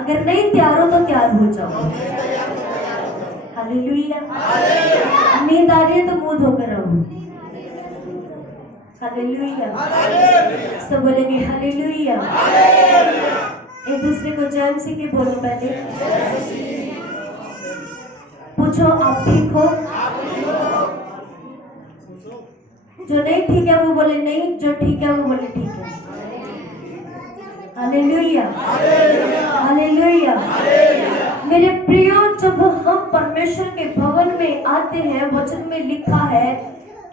अगर नहीं तैयार हो तो तैयार हो जाओ। हालेलुया। नींद आ रही है तो मुंह धोकर रहो। हालेलुया। सब बोलेंगे हालेलुया। एक दूसरे को जय मसीह के बोलो। पहले पूछो आप ठीक हो? जो नहीं ठीक है वो बोले नहीं, जो ठीक है वो बोले ठीक है। हालेलुया। हालेलुया। मेरे प्रियो, जब हम परमेश्वर के भवन में आते हैं, वचन में लिखा है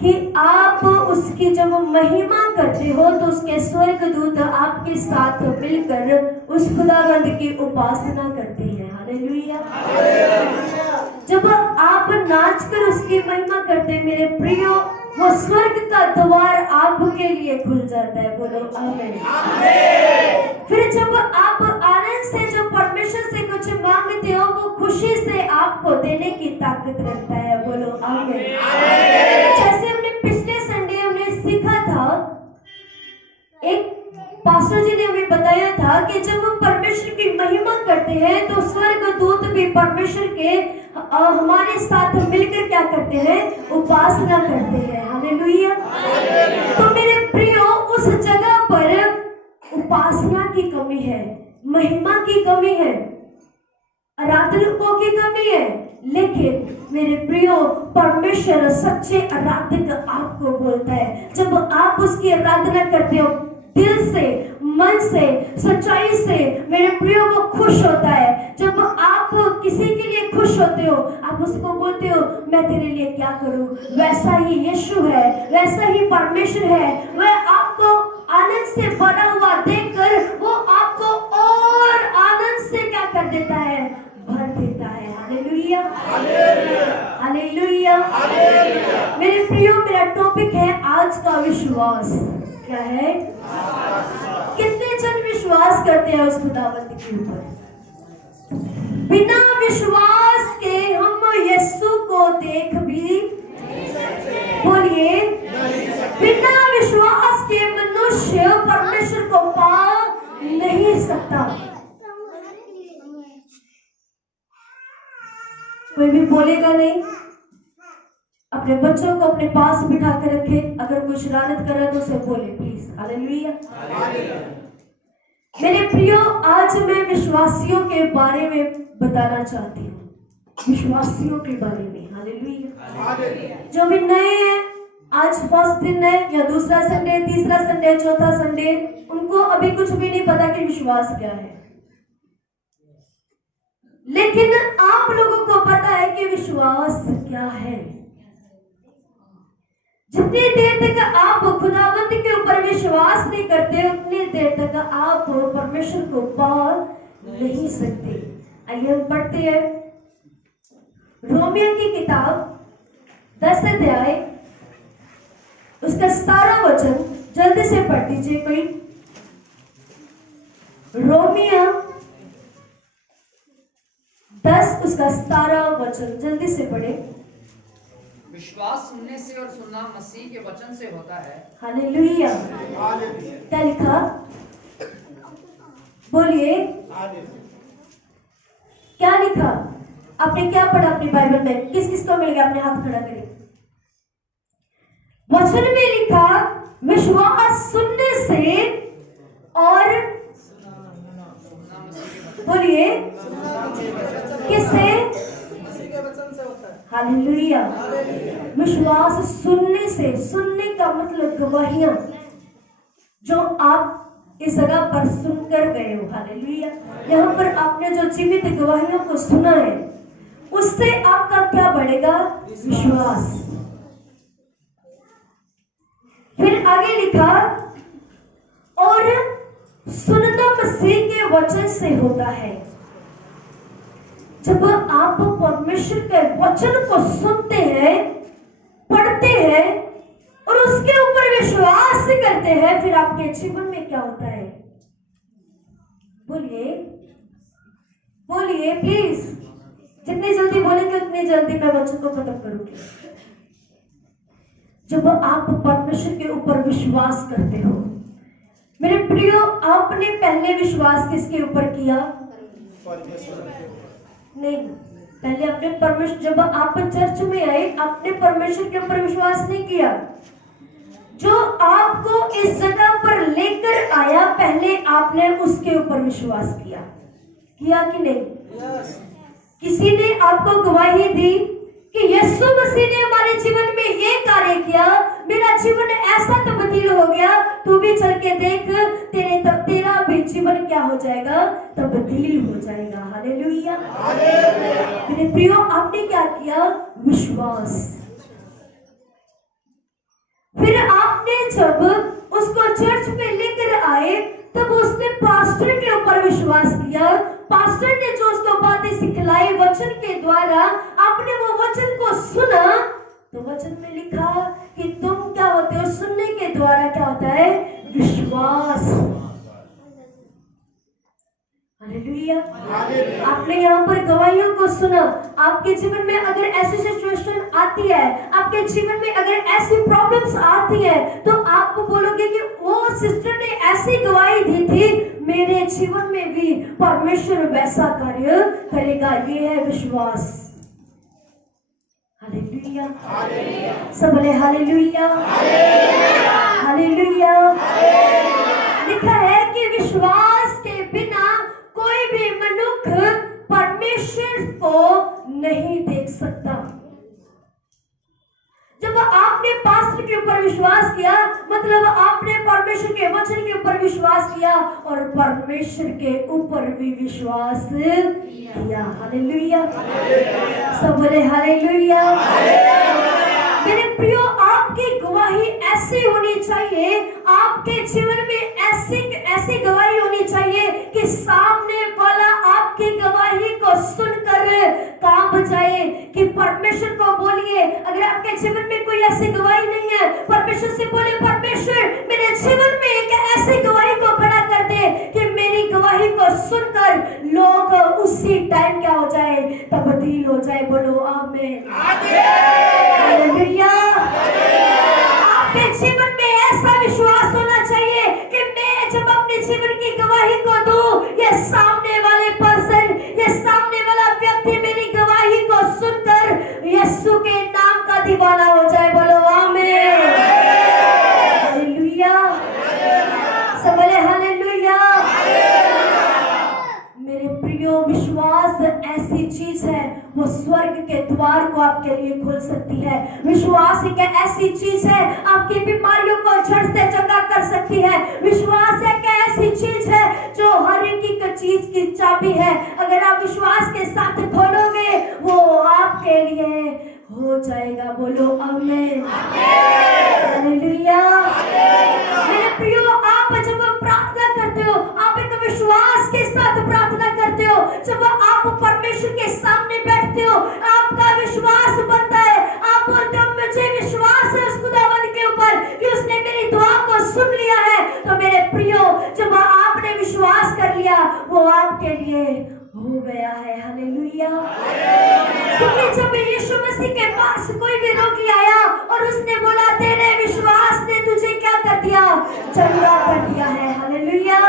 कि आप उसकी जब महिमा करते हो तो उसके स्वर्गदूत आपके साथ मिलकर उस खुदावंद की उपासना करते हैं। हालेलुया। जब आप नाचकर उसकी महिमा करते हैं मेरे प्रियो, वो स्वर्ग का द्वार आपके लिए खुल जाता है। बोलो आमीन। फिर जब आप आनंद से जो परमेश्वर से कुछ मांगते हो, वो खुशी से आपको देने की ताकत रखता है। बोलो आमीन। जैसे हमने पिछले संडे हमने सीखा था, एक पास्टर जी ने हमें बताया था कि जब हम परमेश्वर की महिमा करते हैं तो स्वर्गदूत भी परमेश्वर के हमारे साथ मिलकर क्या करते हैं? उपासना करते हैं। हालेलुया। तो मेरे प्रियो, उस जगह पर उपासना की कमी है, महिमा की कमी है, आराधकों की कमी है, लेकिन मेरे प्रियो परमेश्वर सच्चे आराधक आपको बोलता है। जब आप उसकी आराधना करते हो दिल से, मन से, सच्चाई से, मेरे प्रियो वो खुश होता है। जब आप किसी के लिए खुश होते हो, आप उसको बोलते हो मैं तेरे लिए क्या करूं, वैसा ही यीशु है, वैसा ही परमेश्वर है। वह आपको आनंद से भरा हुआ देखकर वो आपको और आनंद से क्या कर देता है? भर देता है। हालेलुया। हालेलुया। मेरे प्रियो, मेरा टॉपिक है आज का विश्वास। क्या है? कितने जन विश्वास करते हैं उस खुदावंद के ऊपर? बिना विश्वास के हम यीशु को देख भी, बोलिए, बिना विश्वास के मनुष्य परमेश्वर को पा नहीं सकता। कोई भी बोलेगा नहीं। अपने बच्चों को अपने पास बिठा कर रखे, अगर कोई शरारत करे तो उसे बोले प्लीज। हालेलुया। मेरे प्रियो, आज मैं विश्वासियों के बारे में बताना चाहती हूँ, विश्वासियों के बारे में। हालेलुया। जो भी नए हैं, आज फर्स्ट दिन है या दूसरा संडे, तीसरा संडे, चौथा संडे, उनको अभी कुछ भी नहीं पता कि विश्वास क्या है, लेकिन आप लोगों को पता है कि विश्वास क्या है। जितनी देर तक आप खुदावंद के ऊपर विश्वास नहीं करते, उतनी देर तक आप परमेश्वर को पा नहीं सकते। आइए हम पढ़ते हैं रोमियो की किताब 10 अध्याय उसका 17 वचन। जल्दी से पढ़ दीजिए कोई। रोमियो 10 उसका 17 वचन, जल्दी से पढ़े। विश्वास सुनने से और सुनना मसीह के वचन से होता है। हालेलुया। क्या लिखा? बोलिए, क्या लिखा? आपने क्या पढ़ा अपनी बाइबल में? किस किस को मिल गया? अपने हाथ खड़ा करें। वचन में लिखा विश्वास सुनने से और, बोलिए, किससे? हालेलुया। विश्वास सुनने से, सुनने का मतलब गवाहियां जो आप इस जगह पर सुनकर गए हो। हालेलुया। यहाँ पर आपने जो जीवित गवाहियों को सुना है, उससे आपका क्या बढ़ेगा? विश्वास। फिर आगे लिखा और सुनना मसीह के वचन से होता है। जब आप परमेश्वर के वचन को सुनते हैं, पढ़ते हैं और उसके ऊपर विश्वास करते हैं, फिर आपके जीवन में क्या होता है? बोलिए, बोलिए प्लीज। जितनी जल्दी बोलेंगे उतनी जल्दी मैं वचन को खत्म करूंगी। जब आप परमेश्वर के ऊपर विश्वास करते हो, मेरे प्रियो, आपने पहले विश्वास किसके ऊपर किया? नहीं, पहले अपने परमेश्वर, जब आप चर्च में आए आपने परमेश्वर के ऊपर विश्वास नहीं किया। जो आपको इस जगह पर लेकर आया पहले आपने उसके ऊपर विश्वास किया कि नहीं? किसी ने आपको गवाही दी कि यीशु मसीह ने हमारे जीवन में ये कार्य किया, मेरा जीवन ऐसा तब्दील हो गया, तू भी चल के देख, तेरा भी जीवन क्या हो जाएगा? तब्दील हो जाएगा। हालेलुया। मेरे प्रियो, आपने क्या किया? विश्वास। फिर आपने जब उसको चर्च में लेकर आए तब उसने पास्टर के ऊपर विश्वास किया। पास्टर ने जो उसको बातें सिखलाई वचन के द्वारा, आपने वो वचन को सुना तो वचन में लिखा कि तुम क्या होते हो? सुनने के द्वारा क्या होता है? विश्वास। हालेलुया। आपने यहाँ पर गवाहियों को सुना। आपके जीवन में अगर ऐसी सिचुएशन आती है, आपके जीवन में अगर ऐसी प्रॉब्लम्स आती है, तो आप बोलोगे कि वो सिस्टर ने ऐसी गवाही दी थी, मेरे जीवन में भी परमेश्वर वैसा कार्य करेगा। ये है विश्वास। हालेलुया। सब बोले हालेलुया। हालेलुया। लिखा है कि विश्वास के बिना कोई भी मनुष्य परमेश्वर को नहीं देख सकता। जब आपने पास्टर के ऊपर विश्वास किया, मतलब आपने परमेश्वर के वचन के ऊपर विश्वास किया और परमेश्वर के ऊपर भी विश्वास किया। हालेलुया। सब बोले हालेलुया। मेरे प्रियो, आपकी गवाही ऐसी होनी चाहिए, आपके जीवन में ऐसी गवाही होनी चाहिए कि सामने वाला आपकी गवाही को सुनकर कांप जाए। कि परमेश्वर को बोलिए, अगर आपके जीवन में कोई ऐसी गवाही नहीं है, परमेश्वर से बोले, परमेश्वर मेरे जीवन में एक ऐसी गवाही को खड़ा कर दे कि मेरी गवाही को सुनकर लोग उसी टाइम क्या हो जाए? तब्दील हो जाए। बोलो आमीन। हालेलुया। आपके जीवन में ऐसा विश्वास होना चाहिए कि मैं जब अपने जीवन की गवाही को दूं, ये सामने वाले पर्सन, ये सामने वाला व्यक्ति मेरी गवाही को सुनकर यीशु के नाम का दीवाना हो जाए। बोलो आमीन। हालेलुया। सब बोले हालेलुया। मेरे प्रियो, विश्वास ऐसी चीज है, वो स्वर्ग के द्वार को आपके लिए खोल सकती है। विश्वास एक ऐसी चीज है, आपकी बीमारियों को जड़ से चंगा कर सकती है। विश्वास एक ऐसी चीज है जो हर एक चीज की चाबी है। अगर आप विश्वास के साथ खोलोगे, वो आपके लिए हो जाएगा। बोलो आमीन। हालेलुया। मेरे प्रियो, आप जब प्रार्थना करते हो, आप एक विश्वास के साथ प्रार्थना करते हो। जब आप परमेश्वर के सामने बैठते हो, आपका विश्वास बनता है। आप बोलते हो, मुझे विश्वास है उस खुदावंद के ऊपर कि उसने मेरी दुआ को सुन लिया है। तो मेरे प्रियो, जब आपने विश्वास कर लिया, वो आपके लिए हो गया है। हालेलुया। क्योंकि जब यीशु मसीह के पास कोई भी रोगी आया और उसने बोला, तेरे विश्वास ने तुझे क्या कर दिया? चंगा कर दिया है। हालेलुया।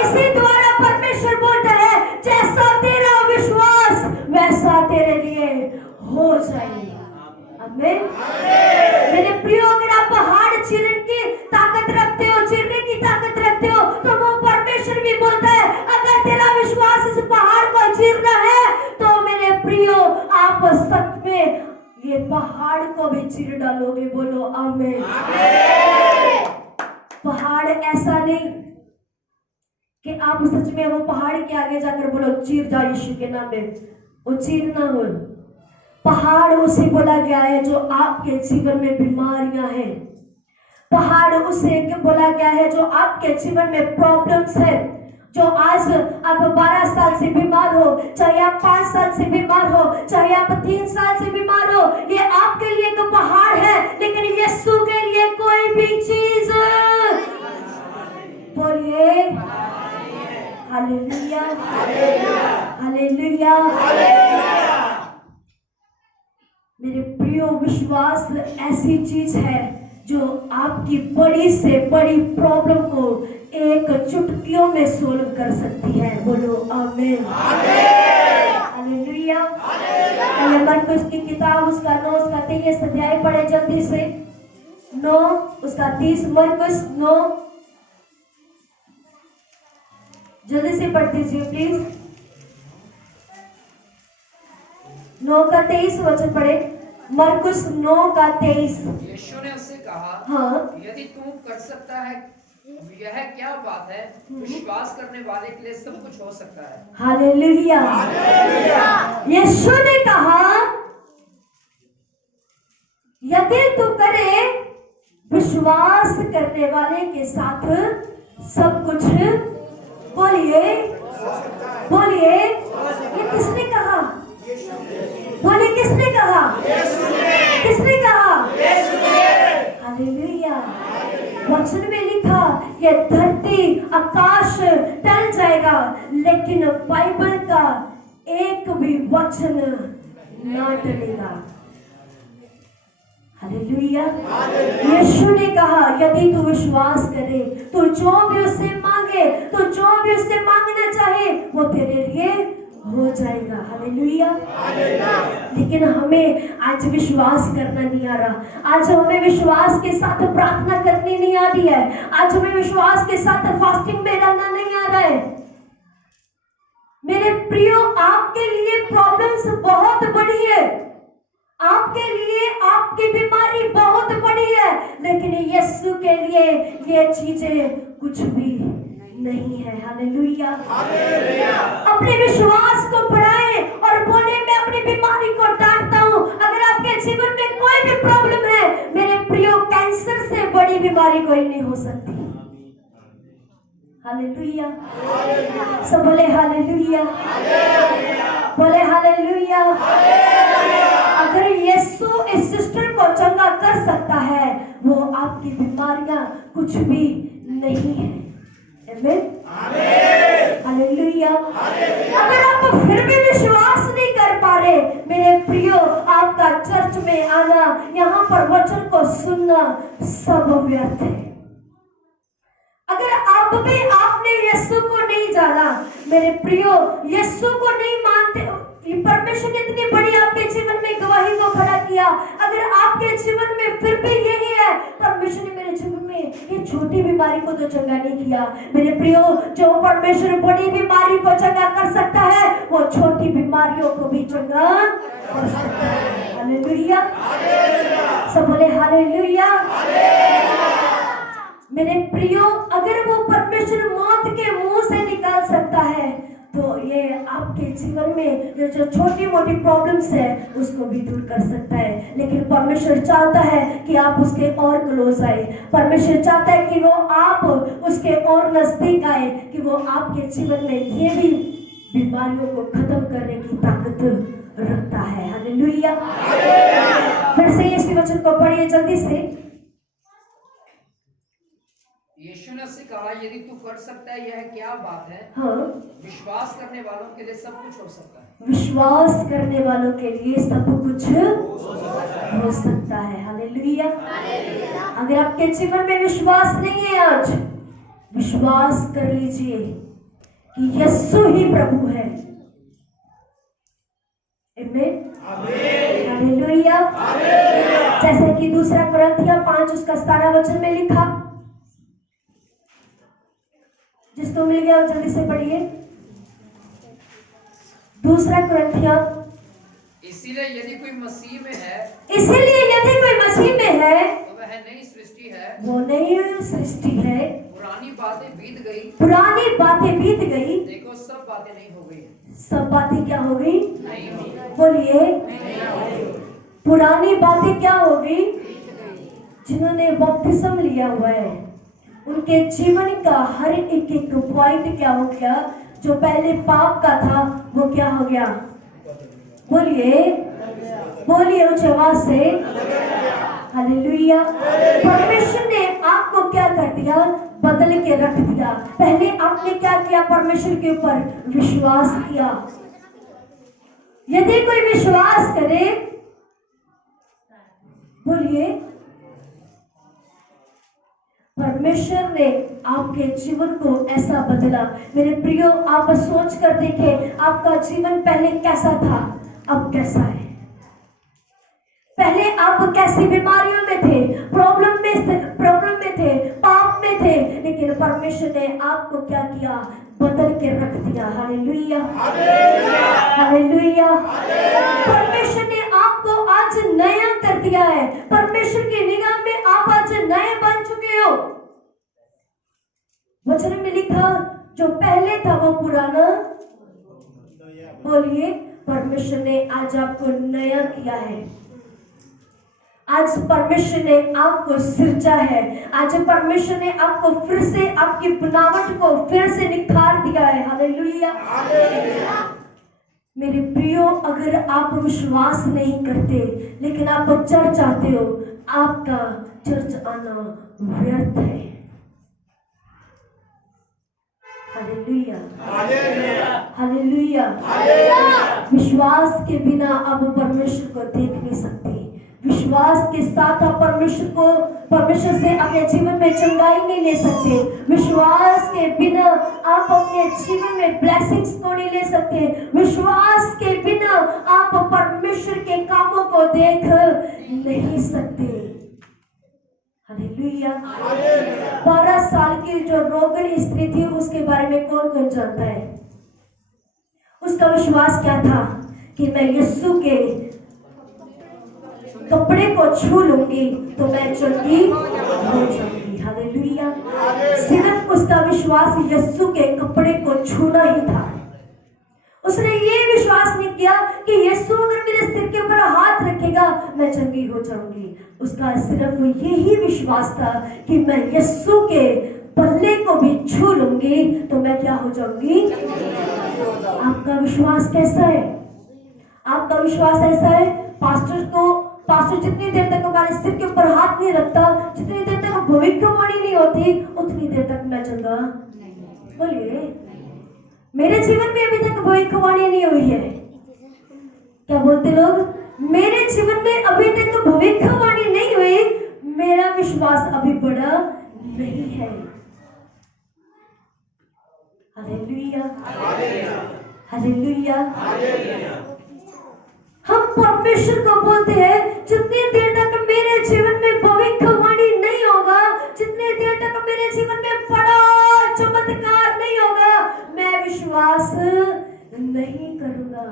इसी द्वारा परमेश्वर बोलता है, जैसा तेरा विश्वास वैसा तेरे लिए हो जाएगा। आमीन। मेरे प्रियो, अगर आप पहाड़ चीरने की ताकत रखते हो, चीरने की ताकत रखते हो, तो वो परमेश्वर भी बोलता है, अगर तेरा विश्वास इस पहाड़ को चीरना है, तो मेरे प्रियो, आप सच में ये पहाड़ को भी चीर डालोगे। बोलो आमीन। पहाड़ ऐसा नहीं कि आप सच में वो पहाड़ के आगे जाकर बोलो, चीर जा यीशु के नाम में, वो चीर ना हो। पहाड़ उसे बोला गया है जो आपके जीवन में बीमारियां हैं। पहाड़ उसे बोला गया है जो आपके जीवन में प्रॉब्लम्स है। जो आज आप 12 साल से बीमार हो, चाहे आप 5 साल से बीमार हो, चाहे आप 3 साल से बीमार हो, ये आपके लिए तो पहाड़ है। लेकिन यीशु के लिए कोई भी चीज, बोलिए हालेलुया। हालेलुया। मेरे प्रियो, विश्वास ऐसी चीज है जो आपकी बड़ी से बड़ी प्रॉब्लम को एक चुटकियों में सोल्व कर सकती है। बोलो आमीन। हालेलुया। पहले मरकुस की किताब उसका 9 उसका 23 अध्याय पढ़े जल्दी से। 9 उसका 30, मरकुस 9 जल्दी से पढ़ दीजिए प्लीज। 9 का 23 वचन पढ़े। मरकुस 9 का 23। यीशु ने उससे कहा, हाँ, यदि तू कर सकता है, यह क्या बात है? विश्वास करने वाले के लिए सब कुछ हो सकता है। हालेलुया। यीशु ने कहा यदि तू करे, विश्वास करने वाले के साथ सब कुछ। बोलिए बोलिए, ये किसने कहा? बोलिए किसने कहा? किसने कहा? हालेलुया। वचन में लिखा, ये धरती आकाश टल जाएगा, लेकिन बाइबल का एक भी वचन ना टलेगा। हालेलुया। यीशु ने कहा यदि तू विश्वास करे, तो जो भी उससे मांगे, तो जो भी उससे मांगना चाहे वो तेरे लिए हो जाएगा। हालेलुया। लेकिन हमें आज विश्वास करना नहीं आ रहा। आज हमें विश्वास के साथ प्रार्थना करनी नहीं आ रही है। आज हमें विश्वास के साथ फास्टिंग में रहना नहीं आ रहा है। मेरे प्रियो, आपके लिए प्रॉब्लम्स बहुत बड़ी है, आपके लिए आपकी बीमारी बहुत बड़ी है, लेकिन यीशु के लिए ये चीजें कुछ भी नहीं है। हालेलुया। अपने विश्वास को बढ़ाएं और बोले मैं अपनी बीमारी को डांटता हूं। अगर आपके जीवन में कोई भी प्रॉब्लम है, मेरे प्रियो, कैंसर से बड़ी बीमारी कोई नहीं हो सकती। हालेलुया। सब बोले हालेलुया, बोले हालेलुया। अगर यीशु इस सिस्टर को चंगा कर सकता है, वो आपकी बीमारियां कुछ भी नहीं है। हालेलुया। अगर आप फिर भी विश्वास नहीं कर पा रहे, मेरे प्रियो, आपका चर्च में आना, यहाँ पर वचन को सुनना सब व्यर्थ है। अगर आप भी आपने यीशु को नहीं जाना, मेरे प्रियो, यीशु को नहीं मानते, परमेश्वर ने इतनी बड़ी आपके जीवन में गवाही को खड़ा किया, अगर आपके जीवन में फिर भी यही है, परमेश्वर ने मेरे जीवन में ये छोटी बीमारी को तो चंगा नहीं किया। मेरे प्रियो, जो परमेश्वर बड़ी बीमारी को चंगा कर सकता है, वो छोटी बीमारियों को भी चंगा कर सकता है। हालेलुया। सब बोले हालेलुया। मेरे प्रियो, अगर वो परमेश्वर मौत के मुंह से निकाल सकता है, तो ये आपके जीवन में जो छोटी मोटी प्रॉब्लम्स है उसको भी दूर कर सकता है। लेकिन परमेश्वर चाहता है कि आप उसके और क्लोज आए। परमेश्वर चाहता है कि वो आप उसके और नजदीक आए, कि वो आपके जीवन में ये भी बीमारियों को खत्म करने की ताकत रखता है। हालेलुया। फिर से इस वचन को पढ़िए जल्दी से। यीशु ने उससे कहा, यदि तू कर सकता है, यह क्या बात है? हाँ, विश्वास करने वालों के लिए सब कुछ हो सकता है। विश्वास करने वालों के लिए सब कुछ हो सकता है। हालेलुया। अगर आपके जीवन में विश्वास नहीं है, आज विश्वास कर लीजिए कि यीशु ही प्रभु है। हालेलुया। जैसे कि 2 कुरिन्थियों 5 उसका 17 वचन में लिखा, जिसको मिल गया जल्दी से पढ़िए। 2 कुरिन्थियों। इसीलिए यदि कोई मसीह में है, इसीलिए यदि कोई मसीह में है, तो वह नई सृष्टि है, वो नई सृष्टि है। पुरानी बातें बीत गई, पुरानी बातें बीत गई, देखो सब बातें नहीं हो गई, सब बातें क्या हो गई? नहीं हो गई। बोलिए, पुरानी बातें क्या हो गई? जिन्होंने बपतिस्म लिया हुआ है, उनके जीवन का हर एक पॉइंट क्या हो गया? जो पहले पाप का था वो क्या हो गया? बोलिए बोलिए उच्च आवाज से। हालेलुया। परमेश्वर ने आपको क्या कर दिया? बदल के रख दिया। पहले आपने क्या किया? परमेश्वर के ऊपर विश्वास किया। यदि कोई विश्वास करे, बोलिए, परमेश्वर ने आपके जीवन को ऐसा बदला। मेरे प्रियो, आप सोच कर देखें, आपका जीवन पहले कैसा था, अब कैसा है। पहले आप कैसी बीमारियों में थे, प्रॉब्लम में थे, पाप में थे, लेकिन परमेश्वर ने आपको क्या किया, बदल के रख दिया। Hallelujah, hallelujah. परमेश्वर ने आपको आज नया कर दिया है। परमेश्वर की निगाह में आप आज नए बन चुके हो। वचन में लिखा, जो पहले था वो पुराना, बोलिए, परमेश्वर ने आज आपको नया किया है। आज परमेश्वर ने आपको सृजा है। आज परमेश्वर ने आपको फिर से, आपकी बनावट को फिर से निखार दिया है। हालेलुया। मेरे प्रियो, अगर आप विश्वास नहीं करते लेकिन आप चर्च आते हो, आपका चर्च आना व्यर्थ है। Hallelujah, hallelujah. विश्वास के बिना आप परमेश्वर को देख नहीं सकते। विश्वास के साथ आप परमेश्वर से अपने जीवन में चंगाई नहीं ले सकते। विश्वास के बिना आप अपने जीवन में ब्लेसिंग्स को नहीं ले सकते। विश्वास के बिना आप परमेश्वर के कामों को देख नहीं सकते। हालेलुया। 12 साल की जो रोगन स्त्री थी, उसके बारे में कौन कौन जानता है? उसका विश्वास क्या था कि मैं यीशु के कपड़े को छू लूंगी तो मैं चंगी हो जाऊंगी। हालेलुया। सिर्फ उसका विश्वास यीशु के कपड़े को छूना ही था। उसने ये विश्वास नहीं किया कि यीशु अगर मेरे सिर के ऊपर हाथ रखेगा मैं चंगी हो जाऊंगी। उसका सिर्फ यही विश्वास था कि मैं यीशु के पल्ले को भी छू लूंगी तो मैं क्या हो जाऊंगी। आपका विश्वास कैसा है? आपका विश्वास ऐसा है? पास्टर जितनी देर तक हमारे सिर के ऊपर हाथ नहीं रखता, जितनी देर तक भविष्यवाणी नहीं होती, उतनी देर तक मैं चंगा। बोलिए, मेरे जीवन में अभी तक भविष्यवाणी नहीं हुई है। क्या बोलते लोग? मेरे जीवन में अभी तक भविष्यवाणी नहीं हुई, मेरा विश्वास अभी बड़ा नहीं है। Hallelujah, hallelujah. हम परमेश्वर को बोलते हैं, जितनी देर तक मेरे जीवन में भविष्यवाणी नहीं होगा, जितनी देर तक मेरे जीवन में बड़ा चमत्कार नहीं होगा, मैं विश्वास नहीं करूंगा।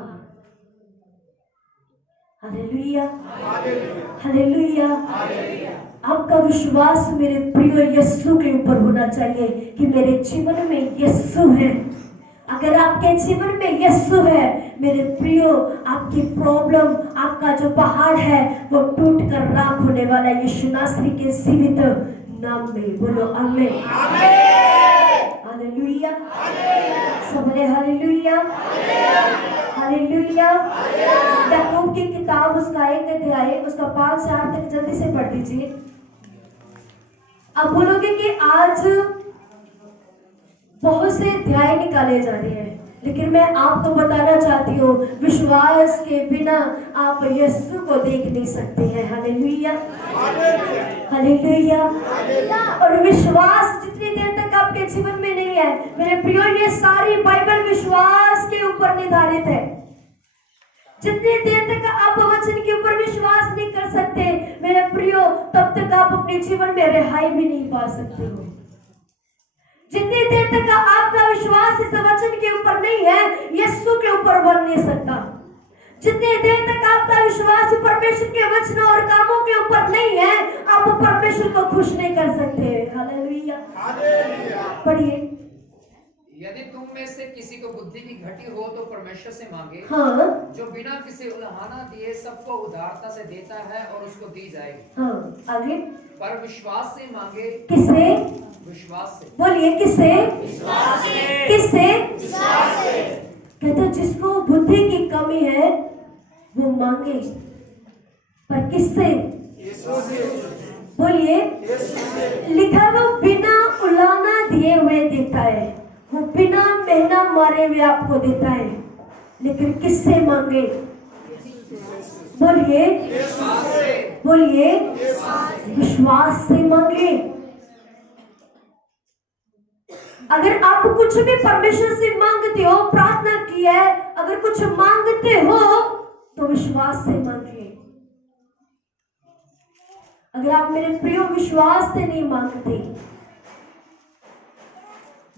Hallelujah, hallelujah. आपका विश्वास मेरे प्रिय यीशु के ऊपर होना चाहिए कि मेरे जीवन में यीशु है। अगर आपके जीवन में यीशु है, मेरे प्रियो, आपकी प्रॉब्लम, आपका जो पहाड़ है वो टूट कर राख होने वाला है यीशु नासरी के जीवित नाम में। बोलो आमीन, हालेलुया। सबने हालेलुया, हालेलुया। याकूब की किताब उसका 1 अध्याय उसका 5 से 8 तक जल्दी से पढ़ दीजिए। अब बोलोगे कि आज बहुत से अध्याय निकाले जा रहे हैं, लेकिन मैं आपको बताना चाहती हूँ, विश्वास के बिना आप यीशु को देख नहीं सकते हैं। Hallelujah, hallelujah. और विश्वास जितनी देर तक आपके जीवन में नहीं है, मेरे प्रियो, ये सारी बाइबल विश्वास के ऊपर निर्धारित है। जितनी देर तक आप वचन के ऊपर विश्वास नहीं कर सकते, मेरे प्रियो, तब तक आप अपने जीवन में रिहाई भी नहीं पा सकते हो। जितनी देर तक आपका विश्वास इस वचन के ऊपर नहीं है, यीशु के ऊपर बन नहीं सकता। जितनी देर तक आपका विश्वास परमेश्वर के वचनों और कामों के ऊपर नहीं है, आप परमेश्वर को खुश नहीं कर सकते। हालेलुया, पढ़िए। यदि तुम में से किसी को बुद्धि की घटी हो तो परमेश्वर से मांगे, हाँ, जो बिना किसी उल्हाना दिए सबको उदारता से देता है और उसको दी जाएगी। हाँ, आगे। पर विश्वास से मांगे। किसे? विश्वास से। बोलिए, किसे? विश्वास से। किसे? विश्वास से। कहते जिसको बुद्धि की कमी है वो मांगे, पर किससे? बोलिए, लिखा वो बिना उलाना दिए हुए देता है, वो बिना मेहनत मारे हुए आपको देता है, लेकिन किससे मांगे? बोलिए, बोलिए, विश्वास से मांगे। अगर आप कुछ भी परमेश्वर से मांगते हो, प्रार्थना की है, अगर कुछ मांगते हो तो विश्वास से मांगिए। अगर आप मेरे प्रियो विश्वास से नहीं मांगते,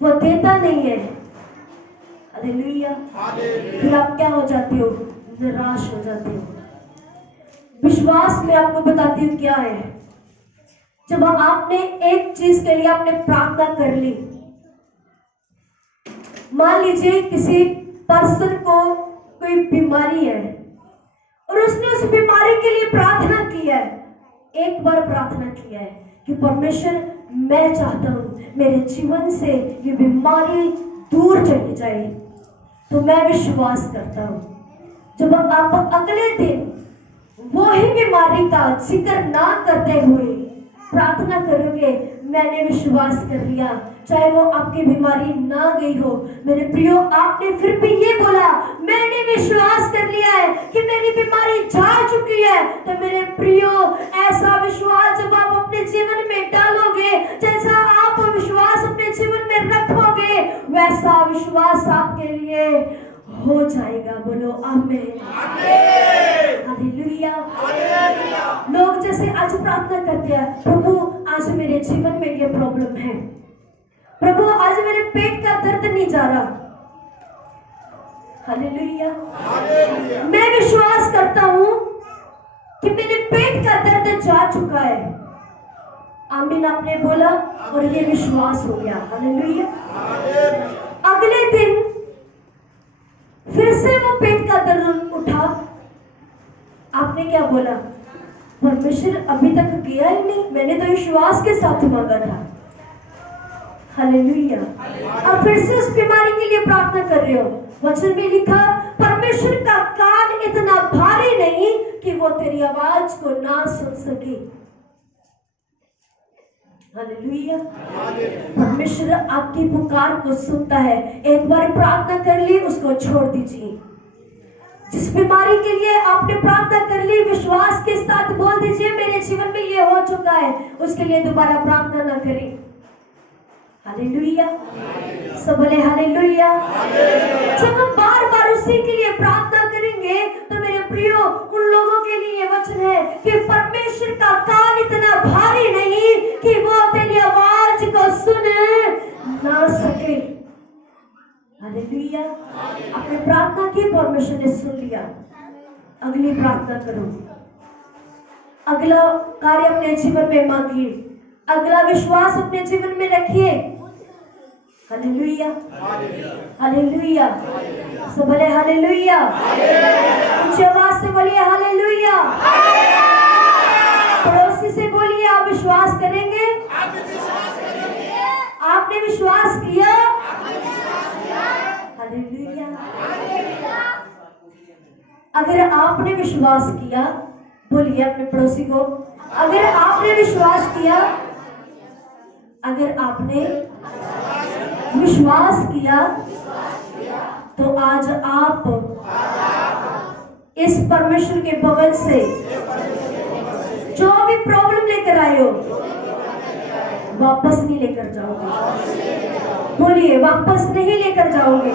वो देता नहीं है। हालेलुया। फिर आप क्या हो जाते हो? निराश हो जाते हो। विश्वास में आपको बताती हूँ क्या है। जब आपने एक चीज के लिए आपने प्रार्थना कर ली, मान लीजिए किसी पर्सन को कोई बीमारी है और उसने उस बीमारी के लिए प्रार्थना की है, एक बार प्रार्थना किया है कि परमेश्वर मैं चाहता हूं मेरे जीवन से ये बीमारी दूर चली जाए, तो मैं विश्वास करता हूं जब आप अगले दिन वही बीमारी का जिक्र ना करते हुए प्रार्थना करोगे, मैंने विश्वास कर लिया, चाहे वो आपकी बीमारी ना गई हो। मेरे प्रियो, आपने फिर भी ये बोला मैंने विश्वास कर लिया है कि मेरी बीमारी जा चुकी है, तो मेरे प्रियो ऐसा विश्वास जब आप अपने जीवन में डालोगे, जैसा आप विश्वास अपने जीवन में रखोगे, वैसा विश्वास आपके लिए हो जाएगा। बोलो आमीन। हालेलुया। लोग जैसे आज प्रार्थना करते हैं, प्रभु आज मेरे जीवन में ये प्रॉब्लम है, प्रभु आज मेरे पेट का दर्द नहीं जा रहा। हालेलुया। मैं विश्वास करता हूं कि मेरे पेट का दर्द जा चुका है। आमीन आपने बोला और ये विश्वास हो गया। हालेलुया। अगले दिन फिर से वो पेट का दर्द उठा, आपने क्या बोला? परमेश्वर अभी तक किया ही नहीं, मैंने तो विश्वास के साथ मांगा था। हालेलुया। अब फिर से उस बीमारी के लिए प्रार्थना कर रहे हो। वचन में लिखा परमेश्वर का कान इतना भारी नहीं कि वो तेरी आवाज को ना सुन सके। हालेलुया। परमेश्वर आपकी पुकार को सुनता है। एक बार प्रार्थना कर ली, उसको छोड़ दीजिए। जिस बीमारी के लिए आपने प्रार्थना कर ली, विश्वास के साथ बोल दीजिए मेरे जीवन में ये हो चुका है, उसके लिए दोबारा प्रार्थना ना करें। हालेलुया। सब बोले हालेलुया। जब हम बार बार उसी के लिए प्रार्थना करेंगे, तो मेरे प्रियो उन लोगों के लिए वचन है कि परमेश्वर का कान इतना भारी नहीं कि वो तेरी आवाज को सुन ना सके। हालेलुया। आपने प्रार्थना की, परमेश्वर ने सुन लिया। अगली प्रार्थना करो, अगला कार्य अपने जीवन में मांगिए, अगला विश्वास अपने जीवन में रखिए। हालेलुया। हालेलुया। सब बोले हालेलुया। ऊंची आवाज से बोलिए हालेलुया। पड़ोसी से बोलिए आप विश्वास करेंगे? आपने विश्वास किया? हालेलुया। अगर आपने विश्वास किया, बोलिए अपने पड़ोसी को, अगर आपने विश्वास किया, अगर आपने विश्वास किया, तो आज आप इस परमेश्वर के भवन से जो भी प्रॉब्लम लेकर आए हो, वापस नहीं लेकर जाओगे। बोलिए वापस नहीं लेकर जाओगे।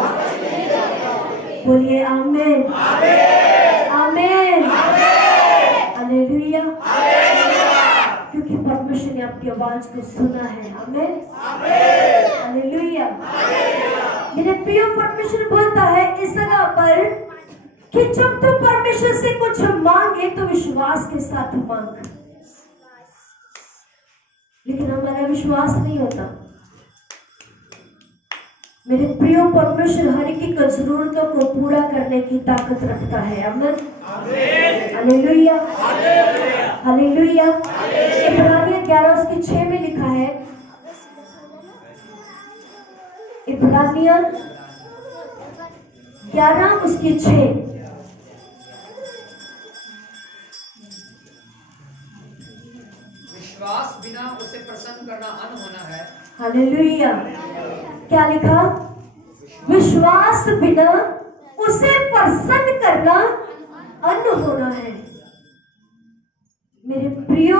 बोलिए आमीन। आमीन। हालेलुया। क्योंकि परमेश्वर ने आपकी आवाज को सुना है। आमीन। हालेलुया। मेरे प्रिय, परमेश्वर बोलता है इस जगह पर कि जब तू परमेश्वर से कुछ मांगे तो विश्वास के साथ मांग। लेकिन हमारा विश्वास नहीं होता। मेरे प्रिय, परमेश्वर हर एक की जरूरतों को पूरा करने की ताकत रखता है। आमीन। हालेलुया। हालेलुया। इब्रानियन 11:6 में लिखा है, इब्रानियन 11:6, विश्वास बिना उसे प्रसन्न करना अनहोना है। हालेलुया। क्या लिखा? विश्वास बिना उसे प्रसन्न करना अनहोना है। मेरे प्रियो,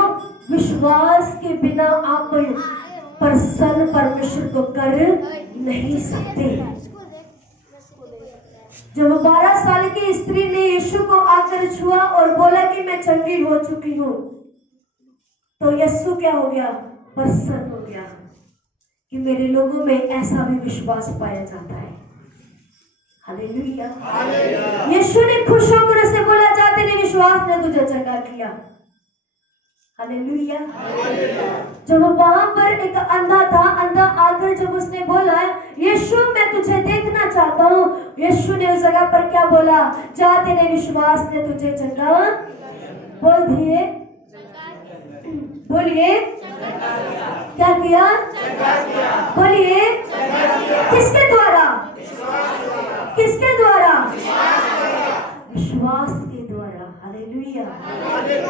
विश्वास के बिना आप प्रसन्न परमेश्वर को कर नहीं सकते। जब 12 साल की स्त्री ने यीशु को आकर छुआ और बोला कि मैं चंगी हो चुकी हूं, तो यीशु क्या हो गया? प्रसन्न हो गया कि मेरे लोगों में ऐसा भी विश्वास पाया जाता है। हालेलुया। यीशु ने खुश होकर उसे बोला, जा तेरे विश्वास ने तुझे चंगा किया। हालेलुया। जब वहां पर एक अंधा था, अंधा आकर जब उसने बोला, यीशु मैं तुझे देखना चाहता हूं, यीशु ने उस जगह पर क्या बोला? जा तेरे विश्वास ने तुझे चंगा। बोल दिए, बोलिए क्या किया? बोलिए किसके द्वारा? किसके द्वारा? विश्वास के द्वारा। हालेलुया।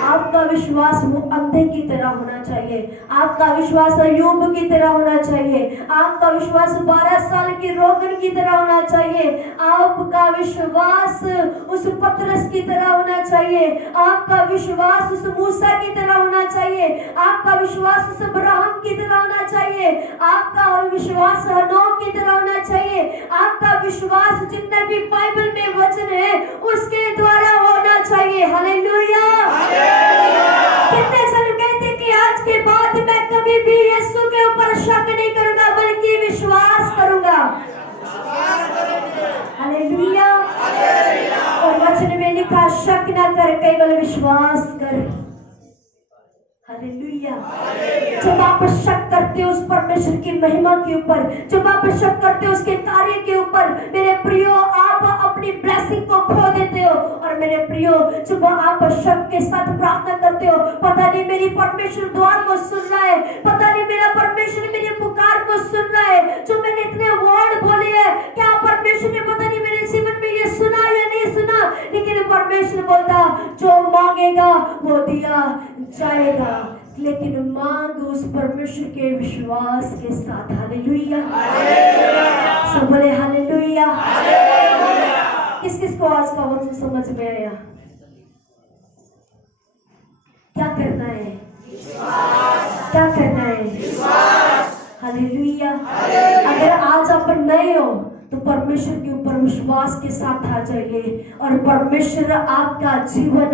आपका विश्वास वो अंधे की तरह होना चाहिए। आपका विश्वास अय्यूब की तरह होना चाहिए। आपका विश्वास 12 साल की रोगन की तरह होना चाहिए। आपका विश्वास उस पतरस की तरह होना चाहिए। आपका विश्वास उस मूसा की तरह होना चाहिए। आपका विश्वास उस अब्राहम की तरह होना चाहिए। आपका विश्वास हनोक की तरह होना चाहिए। आपका विश्वास जितने भी बाइबल में वचन है उसके द्वारा होना चाहिए। हालेलुया। कितने जन कहते कि आज के बाद मैं कभी भी यीशु के ऊपर शक नहीं करूंगा बल्कि विश्वास करूंगा। हालेलुया। और वचन में लिखा, शक ना कर केवल विश्वास कर। हालेलुया। जब आप शक करते हो उस परमेश्वर की महिमा के ऊपर, जब आप शक करते हो उसके कार्य के ऊपर, मेरे प्रियो आप अपनी ब्लेसिंग को खो देते हो। और मेरे प्रियो जब आप शक के साथ प्रार्थना करते हो, पता नहीं मेरी परमेश्वर दुआ को सुन रहा है, पता नहीं मेरा परमेश्वर मेरी पुकार को सुन रहा है, जो मैंने इतने वर्ड बोले हैं, क्या परमेश्वर ने पता नहीं मेरे जीवन में ये सुना या नहीं सुना, लेकिन परमेश्वर बोलता जो मांगेगा वो दिया जाएगा, लेकिन मांग उस परमेश्वर के विश्वास के साथ। हालेलुया। सब बोले हालेलुया। किस किस को आज का वचन समझ में आया? क्या करना है? क्या करना है? हालेलुया। अगर आज आप नए हो तो परमेश्वर के ऊपर विश्वास के साथ आ जाइए और परमेश्वर आपका जीवन,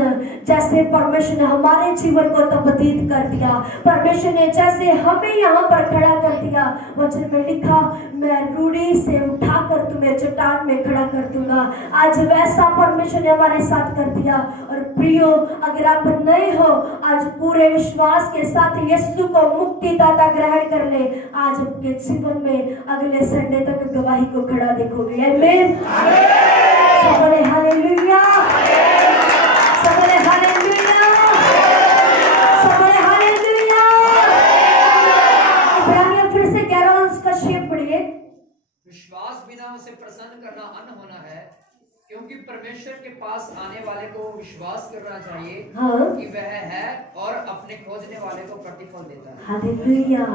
जैसे परमेश्वर ने हमारे जीवन को तब्दील कर दिया, परमेश्वर ने जैसे हमें यहाँ पर खड़ा कर दिया, वचन में लिखा मैं रूढ़ी से उठाकर तुम्हें चट्टान में खड़ा कर दूंगा। आज वैसा परमेश्वर ने हमारे साथ कर दिया। और प्रियो अगर आप नए हो, आज पूरे विश्वास के साथ यीशु को मुक्तिदाता ग्रहण कर ले। आज आपके जीवन में अगले संडे तक गवाही को खड़ा देखोगे। आमीन। सब बोले हालेलुया। सब बोले हालेलुया। सब बोले हालेलुया। इब्रानियों फिर से 11 उसका शेप पढ़िए। विश्वास बिना उसे प्रसन्न करना अनहोना है, क्योंकि परमेश्वर के पास आने वाले को विश्वास करना चाहिए कि वह है और अपने खोजने वाले को प्रतिफल देता है। हालेलुया।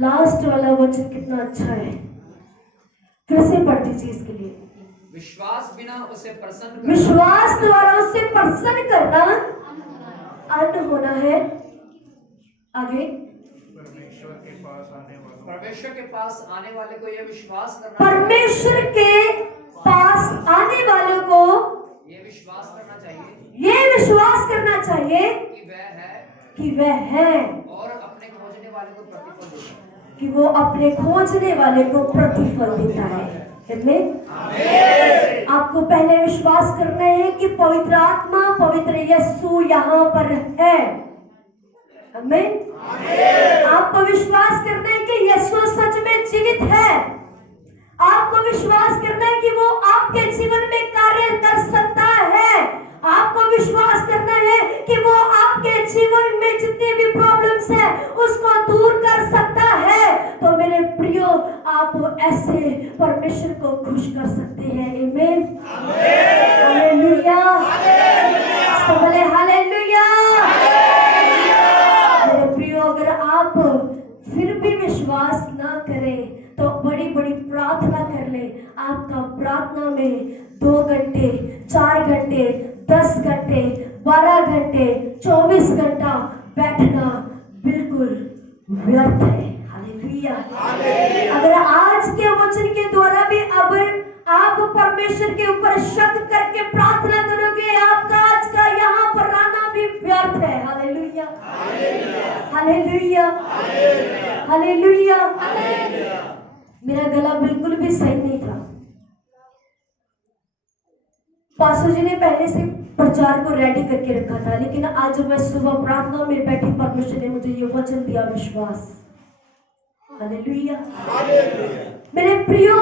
लास्ट वाला वचन कितना अच्छा है, फिर से पढ़ दीजिए इसके लिए। विश्वास बिना उसे प्रसन्न करना, विश्वास द्वारा उसे प्रसन्न करना अन्न होना है। आगे परमेश्वर के पास आने वाले को यह विश्वास करना, परमेश्वर के पास आने वालों को यह विश्वास करना चाहिए, ये विश्वास करना चाहिए कि वह है कि वह है और अपने खोजने वाले को प्रतिफल देता है। कि वो अपने खोजने वाले को प्रतिफल देता है। आमीन। आपको पहले विश्वास करना है कि पवित्र आत्मा, पवित्र यीशु यहाँ पर है। आमीन। आपको विश्वास करना है कि यीशु सच में जीवित है। आपको विश्वास करना है कि वो आपके जीवन में कार्य कर सकता है। आपको विश्वास करना है कि वो आपके जीवन में जितने भी प्रॉब्लम्स है उसको दूर कर सकता है। तो मेरे प्रियो आप ऐसे परमेश्वर को खुश कर सकते हैं। आमीन। हालेलुया। सब बोले हालेलुया। मेरे प्रियो अगर आप फिर भी विश्वास ना करें तो बड़ी बड़ी प्रार्थना कर ले। आपका प्रार्थना में 2 घंटे, 4 घंटे, 10 घंटे, 12 घंटे, 24 घंटा बैठना बिल्कुल व्यर्थ है। हालेलुया। अगर आज के वचन के द्वारा भी अब आप परमेश्वर के ऊपर शक करके प्रार्थना करोगे, आपका आज का यहाँ पर रहना भी व्यर्थ है। Hallelujah, hallelujah, hallelujah. मेरा गला बिल्कुल भी सही नहीं था। पास्टर जी ने पहले से प्रचार को रेडी करके रखा था, लेकिन आज जब मैं सुबह प्रार्थना में बैठी, परमेश्वर ने मुझे ये वचन दिया, विश्वास। हालेलुया। मेरे प्रियो,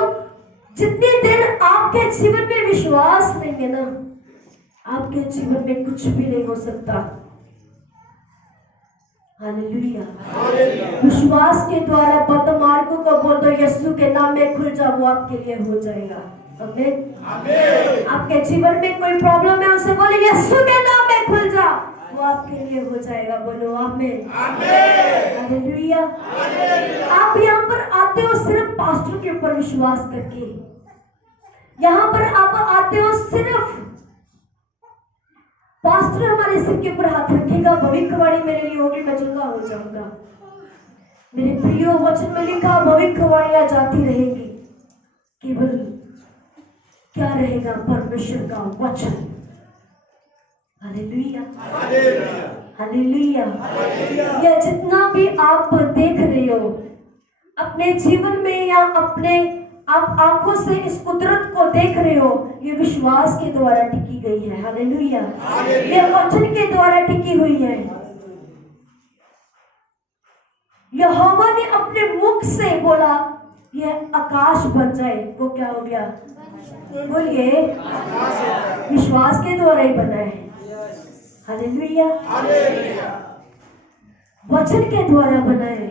जितनी देर आपके जीवन में विश्वास नहीं है ना, आपके जीवन में कुछ भी नहीं हो सकता। हालेलुया। विश्वास के द्वारा बदमार्गों को बोल दो, यीशु के नाम में खुल जा, वो आपके लिए हो जाएगा। आमीन। आपके जीवन में कोई प्रॉब्लम है, उसे बोले यीशु के नाम में खुल जा, वो आपके लिए हो जाएगा। बोलो आमीन। हालेलुया। आप यहाँ पर आते हो सिर्फ पास्टर के ऊपर विश्वास करके, यहाँ पर आप आते हो सिर्फ पास्टर हमारे सिर के ऊपर हाथ रखेगा, भविष्यवाणी मेरे लिए होगी, मैं चंगा हो जाऊंगा। मेरे प्रियो, वचन में लिखा भविष्यवाणियां जाती रहेगी, केवल क्या रहेगा? परमेश्वर का वचन। Hallelujah, hallelujah. यह जितना भी आप देख रहे हो अपने जीवन में, या अपने आप आंखों से इस कुदरत को देख रहे हो, ये विश्वास के द्वारा टिकी गई है। हालेलुया। ये वचन के द्वारा टिकी हुई है। यहोवा ने अपने मुख से बोला ये आकाश बन जाए, वो क्या हो गया? बोलिए, विश्वास के द्वारा ही बना है। हालेलुया। वचन के द्वारा बना है।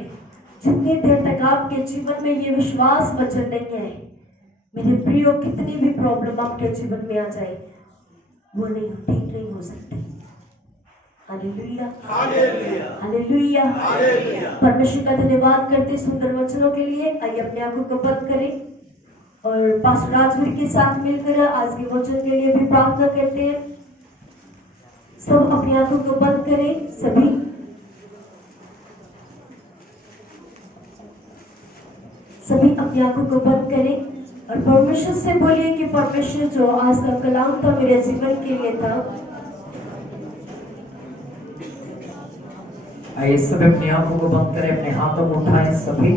जितनी देर तक आपके जीवन में ये विश्वास वचन नहीं है, मेरे प्रियो, कितनी भी प्रॉब्लम आपके जीवन में आ जाए, वो नहीं, ठीक नहीं हो सकती। Hallelujah, hallelujah. परमेश्वर का धन्यवाद करते सुंदर वचनों के लिए। आइए अपने आंखों को बंद करें और पास्टर राजवीर के साथ मिलकर आज के वचन के लिए भी प्रार्थना करते हैं। सब अपनी आंखों को बंद करें, सभी अपनी आंखों को बंद करें और परमेश्वर से बोलिए कि परमेश्वर, जो आज का कलाम था मेरे जीवन के लिए था, आइए सभी अपनी आंखों को बंद करें, अपने हाथों को उठाएं। सभी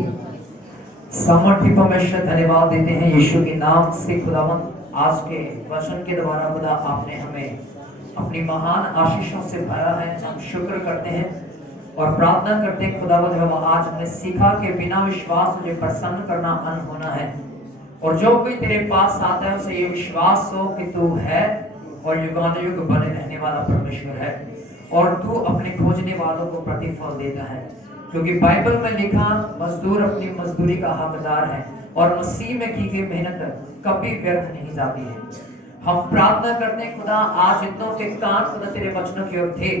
सामर्थ्य परमेश्वर धन्यवाद देते हैं यीशु के नाम से। खुदावंद, आज के वचन के द्वारा खुदा आपने हमें अपनी महान आशीषों से भरा है। हम शुक्र करते हैं और प्रार्थना करते हैं खुदावंद, हम आज हमने सीखा कि बिना विश्वास मुझे प्रसन्न करना अनहोना है। और जो कोई तेरे पास आता है उसे ये विश्वास हो कि तू है और युगानुयुग बने रहने वाला परमेश्वर है, और तू अपने खोजने वालों को प्रतिफल देता है। क्योंकि बाइबल में लिखा, मजदूर अपनी मजदूरी का हकदार है, और मसीह में की गई मेहनत कभी व्यर्थ नहीं जाती है। हम प्रार्थना करते हैं खुदा, आज जितनों के कान खुदा तेरे वचनों की ओर थे,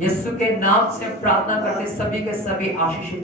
यीशु के नाम से प्रार्थना करते सभी के सभी आशीषित